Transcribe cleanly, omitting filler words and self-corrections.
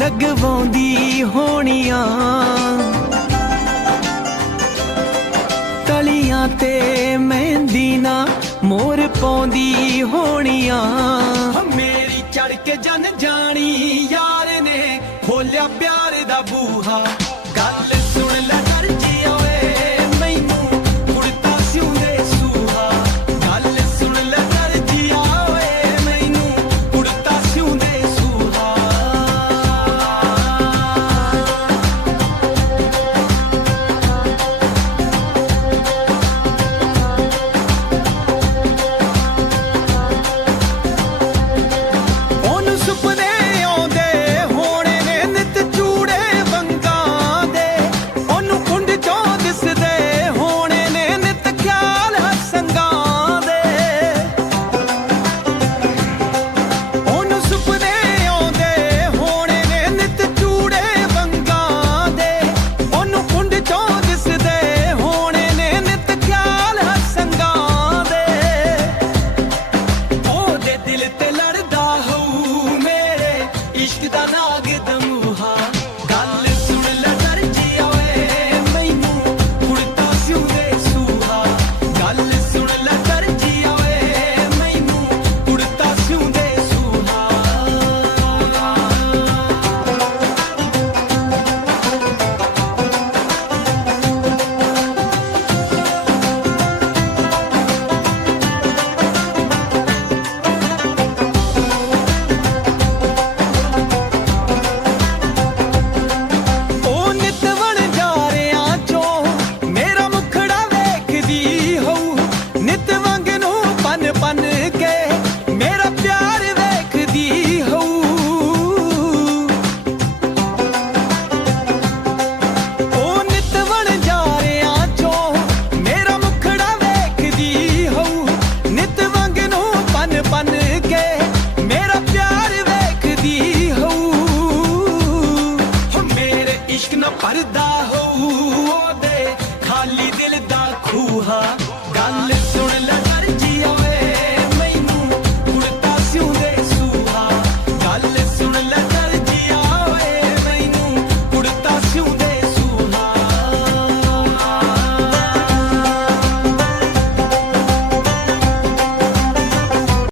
लगवाउंदी होणियां तलियां ते मेहंदी ना मोर पाउंदी होणियां। मेरी चढ़ के जन जानी यार ने खोलिया प्यार दा बूहा। गल सुन ले दर्जिया वे मैनू कुड़ता सिउंदे सूहा। गल सुन ले दर्जिया वे मैनू कुड़ता सिउंदे सूहा। ओनू सुपने आउंदे होणे ने नित चूड़े वंगां दे। ओनू कुंड चों दिसदे होणे ने नित ख्याल हसंगां दे। ओनू सुपने आउंदे होणे ने नित चूड़े वंगां दे। ओनू कुंड चों दिसदे होणे ने नित ख्याल हसंगां दे। ओदे दिल ते लड़दा होऊ मेरे इश्क दा नाग दम।